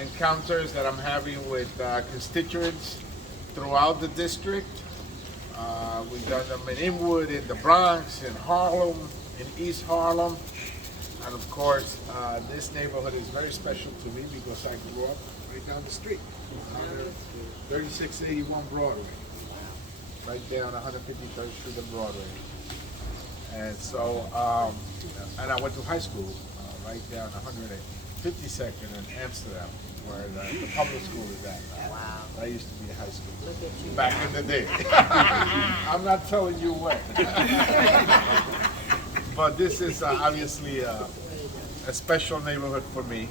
encounters that I'm having with constituents throughout the district. We've done them in Inwood, in the Bronx, in Harlem, in East Harlem. And of course, this neighborhood is very special to me because I grew up right down the street, 3681 Broadway, right there on 153rd Street and Broadway. And so, and I went to high school right down 152nd in Amsterdam, where the public school is at. Wow. That used to be a high school. Look at you. Back in the day. I'm not telling you when. But this is obviously a special neighborhood for me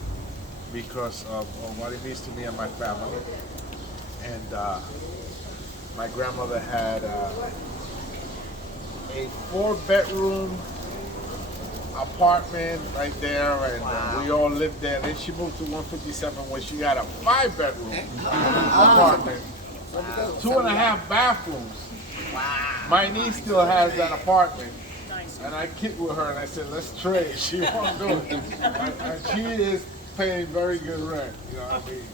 because of what it means to me and my family. And my grandmother had a 4-bedroom apartment right there, and we all lived there. Then she moved to 157 where she had a 5-bedroom apartment, 2.5 bathrooms. My niece still has that apartment, and I kid with her and I said, let's trade. She won't do it. And she is paying very good rent. You know what I mean?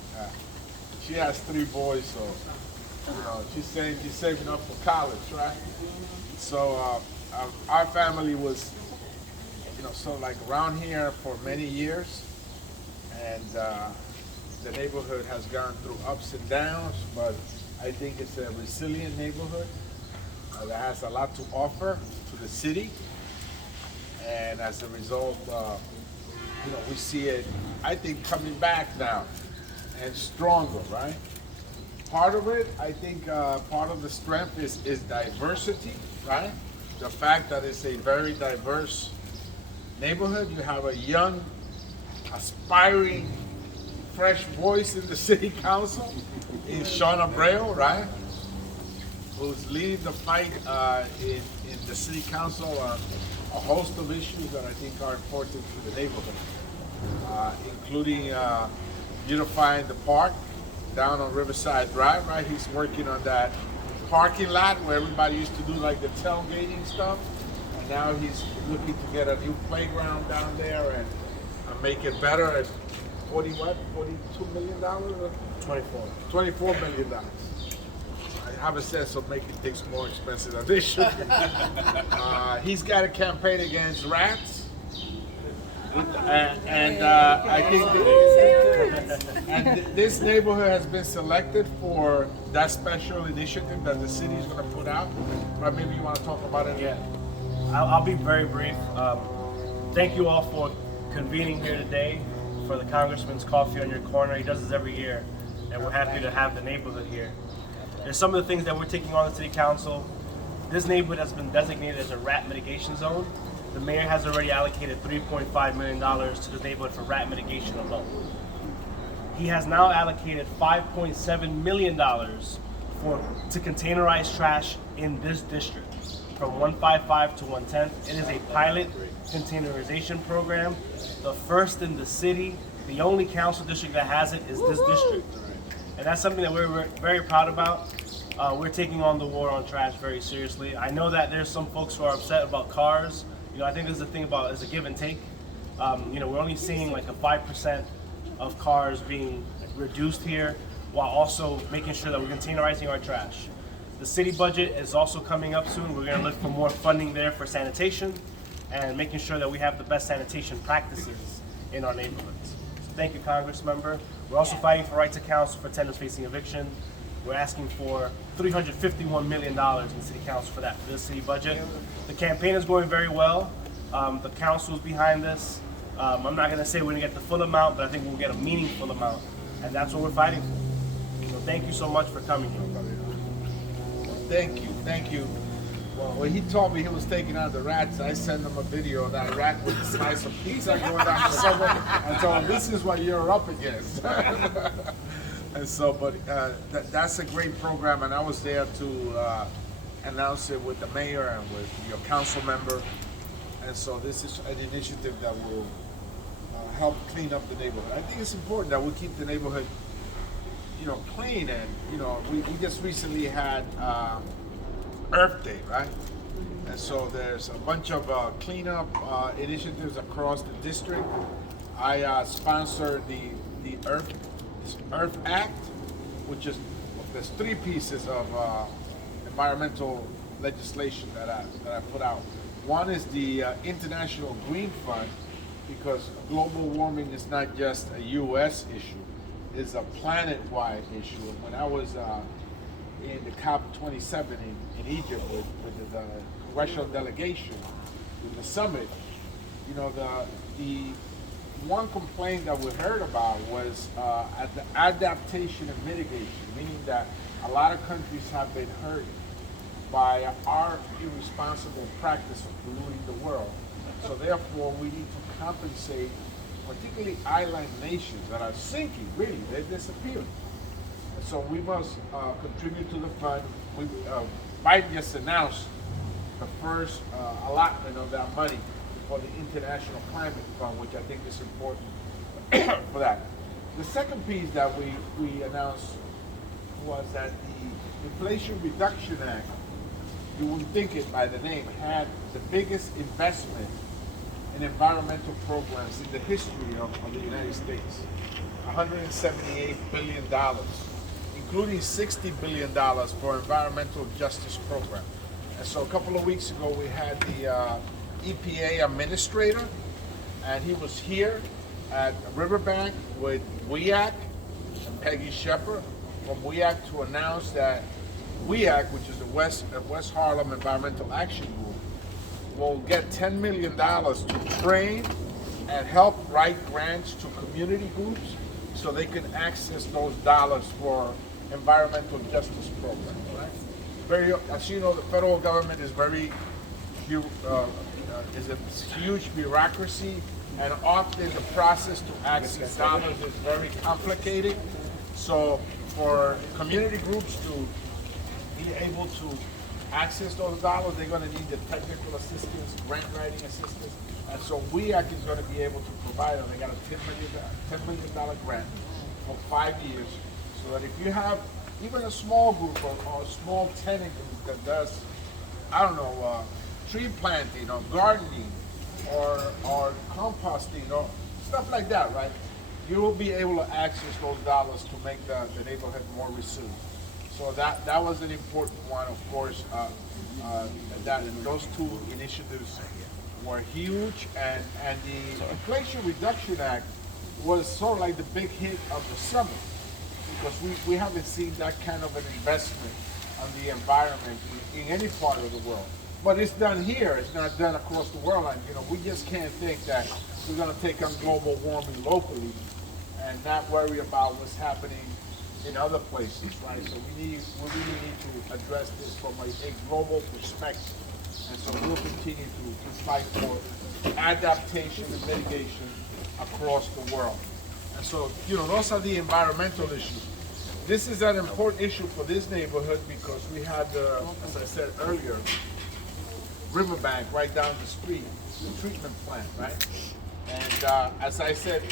She has 3 boys, so you know she's saving up for college, right? So our family was, you know, so like around here for many years, and the neighborhood has gone through ups and downs, but I think it's a resilient neighborhood that has a lot to offer to the city, and as a result, you know, we see it, I think, coming back now and stronger, right? Part of it, I think, part of the strength is diversity, right? The fact that it's a very diverse neighborhood. You have a young, aspiring, fresh voice in the city council, in Sean Abreu, right? Who's leading the fight in the city council on a host of issues that I think are important to the neighborhood, including beautifying the park down on Riverside Drive, right? He's working on that parking lot where everybody used to do like the tailgating stuff. And now he's looking to get a new playground down there and make it better at $42 million? 24 million dollars. I have a sense of making things more expensive than they should be. He's got a campaign against rats. And I think this neighborhood has been selected for that special initiative that the city is going to put out. But maybe you want to talk about it again. I'll be very brief. Thank you all for convening here today for the Congressman's Coffee on Your Corner. He does this every year, and we're happy to have the neighborhood here. There's some of the things that we're taking on the City Council. This neighborhood has been designated as a rat mitigation zone. The mayor has already allocated $3.5 million to the neighborhood for rat mitigation alone. He has now allocated $5.7 million to containerize trash in this district from 155 to 110th. It is a pilot containerization program, the first in the city. The only council district that has it is this district. And that's something that we're very proud about. We're taking on the war on trash very seriously. I know that there's some folks who are upset about cars. You know, I think there's a thing about it's a give and take. You know, we're only seeing like a 5% of cars being reduced here, while also making sure that we're containerizing our trash. The city budget is also coming up soon. We're going to look for more funding there for sanitation and making sure that we have the best sanitation practices in our neighborhoods. So thank you, Congress member. We're also fighting for right to council for tenants facing eviction. We're asking for $351 million in city council for that, for this city budget. The campaign is going very well. The council is behind this. I'm not going to say we're going to get the full amount, but I think we'll get a meaningful amount, and that's what we're fighting for. So thank you so much for coming here. Thank you. Well, when he told me he was taking out the rats, I sent him a video of that rat with a slice of pizza going down the subway and told him, this is what you're up against. And so, but that's a great program, and I was there to announce it with the mayor and with your council member. And so this is an initiative that will help clean up the neighborhood. I think it's important that we keep the neighborhood, you know, clean. And you know, we just recently had Earth Day, right? And so there's a bunch of cleanup initiatives across the district. I sponsored the Earth Act, which is there's three pieces of environmental legislation that I put out. One is the International Green Fund, because global warming is not just a U.S. issue; it's a planet-wide issue. When I was in the COP27 in Egypt with the congressional delegation in the summit, you know, the one complaint that we heard about was at the adaptation and mitigation, meaning that a lot of countries have been hurt by our irresponsible practice of polluting the world. So therefore, we need to compensate, particularly island nations that are sinking, really, they're disappearing. And so we must contribute to the fund. Biden just announced the first allotment of that money for the International Climate Fund, which I think is important for that. The second piece that we announced was that the Inflation Reduction Act, you wouldn't think it by the name, had the biggest investment in environmental programs in the history of the United States. $178 billion, including $60 billion for environmental justice program. And so a couple of weeks ago we had the EPA administrator, and he was here at Riverbank with WEAC and Peggy Shepard from WEAC to announce that WEAC, which is the West Harlem Environmental Action Group, will get $10 million to train and help write grants to community groups so they can access those dollars for environmental justice programs. Right? As you know, the federal government is is a huge bureaucracy, and often the process to access dollars is very complicated. So for community groups to be able to access those dollars, they're going to need the technical assistance, grant writing assistance, and so WEAC is going to be able to provide them. They got a $10 million grant for 5 years, so that if you have even a small group or a small tenant group that does, I don't know, tree planting or gardening or composting or stuff like that, right? You will be able to access those dollars to make the neighborhood more resilient. So that was an important one, of course. Those two initiatives were huge, and the Inflation Reduction Act was sort of like the big hit of the summer, because we haven't seen that kind of an investment on the environment in any part of the world. But it's done here, it's not done across the world, and you know, we just can't think that we're going to take on global warming locally and not worry about what's happening in other places, right? So we really need to address this from a global perspective. And so we'll continue to fight for adaptation and mitigation across the world. And so, you know, those are the environmental issues. This is an important issue for this neighborhood because we had, as I said earlier, Riverbank right down the street, the treatment plant, right? And as I said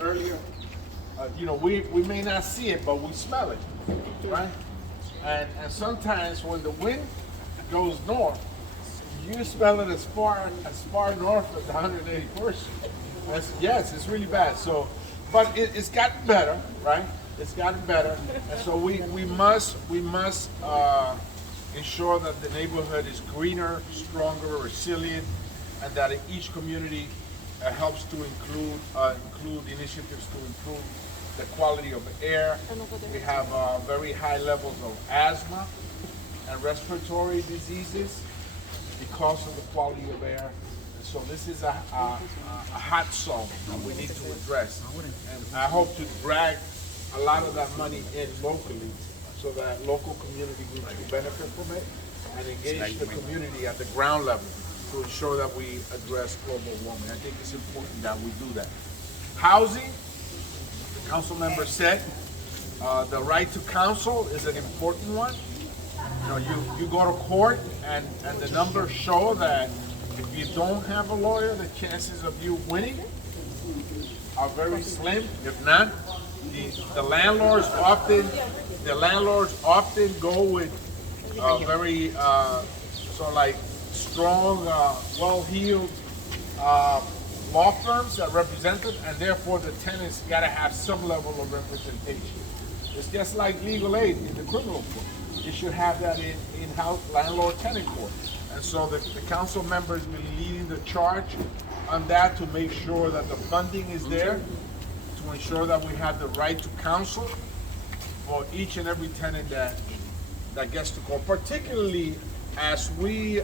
earlier, you know, we may not see it, but we smell it, right? And sometimes when the wind goes north, you smell it as far north as 181st. Yes, it's really bad. So, but it's gotten better, right? It's gotten better, and so we must ensure that the neighborhood is greener, stronger, resilient, and that each community helps to include initiatives to improve the quality of the air. We have very high levels of asthma and respiratory diseases because of the quality of air. And so this is a hot zone that we need to address. And I hope to drag a lot of that money in locally so that local community groups will benefit from it and engage the community at the ground level to ensure that we address global warming. I think it's important that we do that. Housing, the council member said, the right to counsel is an important one. You know, you go to court and the numbers show that if you don't have a lawyer, the chances of you winning are very slim. If not, the landlords often go with very sort of like strong, well-heeled law firms that represent them, and therefore the tenants got to have some level of representation. It's just like legal aid in the criminal court. You should have that in-house landlord-tenant court. And so the council members will be leading the charge on that to make sure that the funding is there, to ensure that we have the right to counsel for each and every tenant that gets to court, particularly as we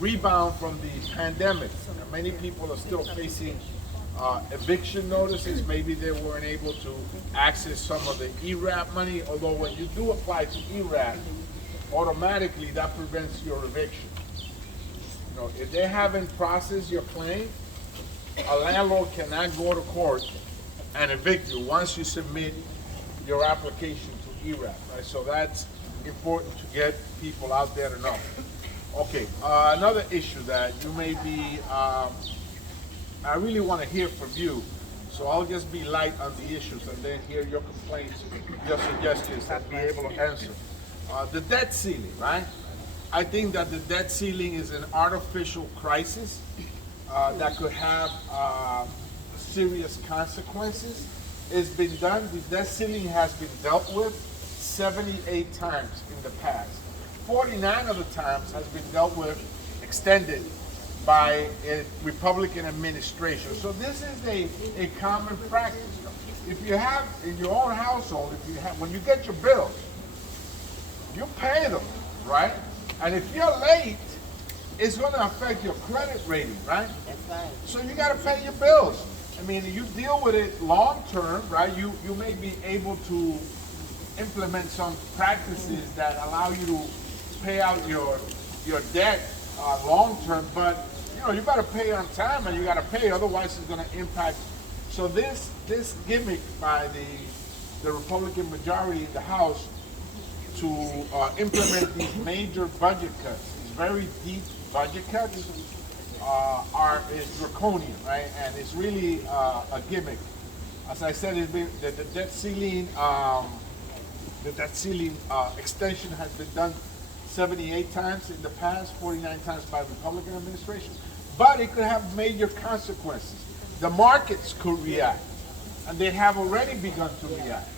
rebound from the pandemic. Many people are still facing eviction notices. Maybe they weren't able to access some of the ERAP money, although when you do apply to ERAP, automatically that prevents your eviction. You know, if they haven't processed your claim, a landlord cannot go to court and evict you once you submit your application to ERAP, right? So that's important to get people out there to know. Okay, another issue that you may be, I really want to hear from you, so I'll just be light on the issues and then hear your complaints, your suggestions, and be able to answer. The debt ceiling, right? I think that the debt ceiling is an artificial crisis that could have serious consequences. It's been done, the debt ceiling has been dealt with 78 times in the past. 49 of the times has been dealt with, extended by a Republican administration. So this is a common practice. If you have in your own household, when you get your bills, you pay them, right? And if you're late, it's going to affect your credit rating, right? That's right. So you got to pay your bills. I mean, you deal with it long term, right? You may be able to implement some practices that allow you to pay out your debt long term, but you got to pay on time and you got to pay, otherwise it's going to impact. So this gimmick by the Republican majority in the House to implement these major budget cuts, these very deep budget cuts, is draconian, right? And it's really a gimmick. As I said, the debt ceiling, extension has been done 78 times in the past, 49 times by Republican administration. But it could have major consequences. The markets could react, and they have already begun to react.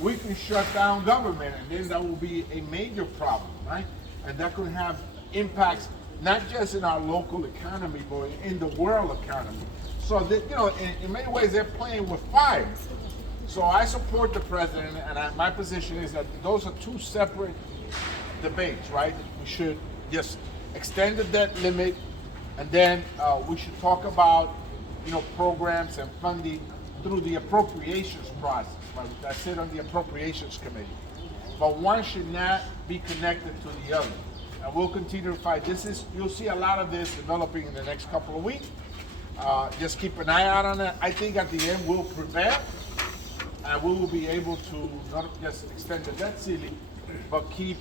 We can shut down government, and then that will be a major problem, right? And that could have impacts not just in our local economy, but in the world economy. So that, in many ways, they're playing with fire. So I support the president, and my position is that those are two separate debates, right? We should just extend the debt limit, and then we should talk about, programs and funding through the appropriations process. Right? I sit on the appropriations committee, but one should not be connected to the other. And we'll continue to fight. You'll see a lot of this developing in the next couple of weeks. Just keep an eye out on it. I think at the end we'll prevail, and we will be able to not just extend the debt ceiling, but keep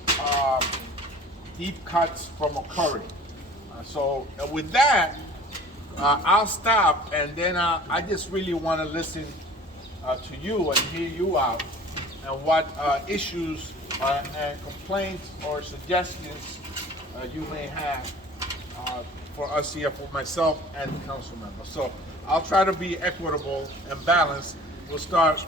deep cuts from occurring. So with that, I'll stop, and then I just really want to listen to you and hear you out, and what issues and complaints or suggestions you may have for us here, for myself and the council members. So I'll try to be equitable and balanced. We'll start